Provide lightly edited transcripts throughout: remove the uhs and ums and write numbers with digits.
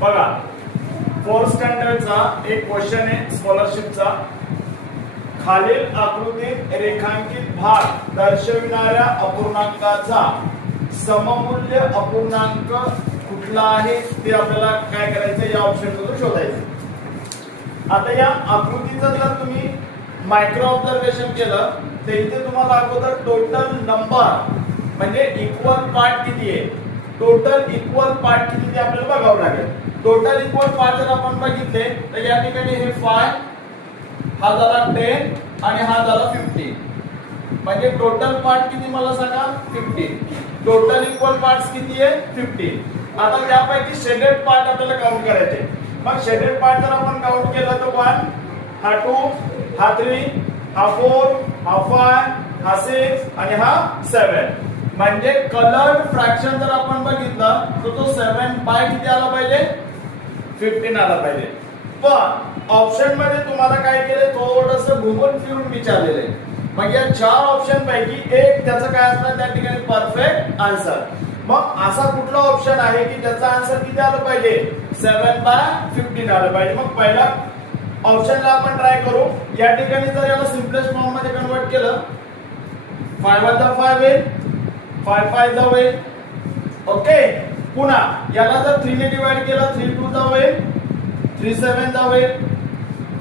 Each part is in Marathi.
बघा 4th स्टँडर्डचा एक क्वेश्चन आहे स्कॉलरशिपचा. खालील आकृतीत रेखांकित भाग दर्शविणाऱ्या अपूर्णांकाचा सममूल्य अपूर्णांक कुठला आहे ते आपल्याला काय करायचं या ऑप्शन मधून शोधायचं. आता या आकृतीचं जर तुम्ही मायक्रो ऑब्झर्वेशन केलं तर इथे तुम्हाला अगोदर टोटल नंबर म्हणजे इक्वल पार्ट किती आहे, टोटल इक्वल पार्ट किती ते आपल्याला बघावं लागेल. टोटल इक्वल पार्ट जर आपण बघितले तर या ठिकाणी हे 5 हा झाला 10 आणि हा झाला 15. म्हणजे टोटल पार्ट किती मला सांगा 15. टोटल इक्वल पार्ट्स किती आहे 15. आता त्यापैकी शेडेड पार्ट आपल्याला काउंट करायचे. मग शेडेड पार्ट जर आपण काउंट केला तर 1 हा 2 हा 3 हा 4 हा 5 हा 6 आणि हा 7. म्हणजे कलर्ड फ्रॅक्शन जर आपण बघितलं तर तो 7 बाय किती आला पाहिजे 15 आला पाहिजे. पण ऑप्शन मध्ये तुम्हाला काय केले थोडंसं घुमून फिरून विचारलेलं आहे. मग या 4 ऑप्शन पैकी एक त्याचं काय असणार त्या ठिकाणी परफेक्ट आन्सर. मग असा कुठला ऑप्शन आहे की त्याचा आन्सर किती आलं पाहिजे 7 बाय 15 आलं पाहिजे. मग पहिला ऑप्शनला आपण ट्राय करू. या ठिकाणी जर याला सिम्पलेस्ट फॉर्म मध्ये कन्वर्ट केलं 5 वजा 5 येईल 5 5 जा होईल. ओके. पुन्हा याला जर 3 ने डिवाइड केलं 3 2 जा होईल 3 7 जा होईल.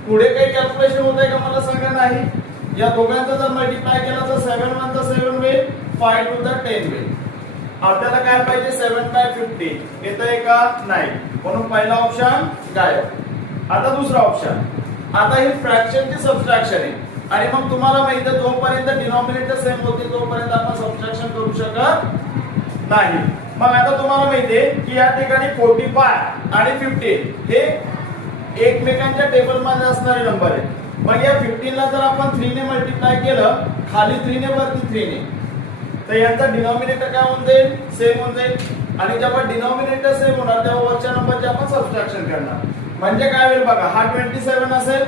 पुढे काही कॅल्क्युलेशन होतंय का मला सांगा. नाही. या दोघांचा जर मल्टिप्लाय केला तर 7 1 जा 7 होईल 5 2 जा 10 होईल. आपल्याला काय पाहिजे 7 बाय 15 येतंय का नाही. म्हणून पहिला ऑप्शन गायब. आता दुसरा ऑप्शन. आता ही फ्रॅक्शनची सबट्रॅक्शन आहे आणि मग तुम्हाला माहिती आहे जोपर्यंत डिनॉमिनेटर सेम होते तोपर्यंत आपण सबट्रॅक्शन करू शकत नाही. मग आता तुम्हाला माहिती आहे की या ठिकाणी 45 आणि 15 हे एकमेकांच्या टेबल मध्ये असणारे नंबर आहेत. मग या 15 ला जर आपण 3 ने मल्टिप्लाय केलं खाली 3 ने वरती 3 ने तर यांचा डिनॉमिनेटर काय होऊन जाईल सेम होऊन जाईल. आणि जेव्हा डिनॉमिनेटर सेम होणार तेव्हा वरच्या नंबरचे आपण सबट्रॅक्शन करणार. म्हणजे काय होईल बघा हा 27 असेल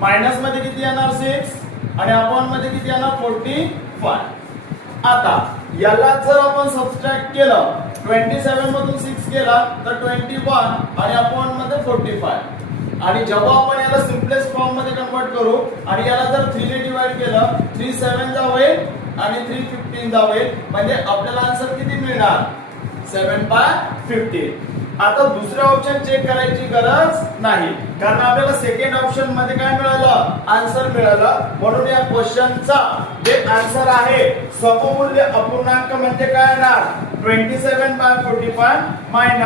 मायनस मध्ये किती येणार 6 आणि अपॉन मध्ये किती येणार 45. आता याला जर आपण सबट्रॅक्ट केलं 27 मधून 6 केला तर 21 आणि अपॉन मध्ये 45. आणि जेव्हा आपण याला सिम्पलेस्ट फॉर्म मध्ये कन्वर्ट करू आणि याला जर 3 ने डिवाइड केलं 3 7 जा होईल आणि 3 15 जा होईल. म्हणजे आपल्याला आन्सर किती मिळणार 7 बाय 15. आता दुसरे ऑप्शन चेक करायची गरज नाही कारण आपल्याला सेकंड ऑप्शन मध्ये काय मिळालं आन्सर मिळालं. म्हणून या क्वेश्चनचा जे आन्सर आहे सममूल्य अपूर्णांक म्हणजे काय येणार 27 बाय 45 मायनस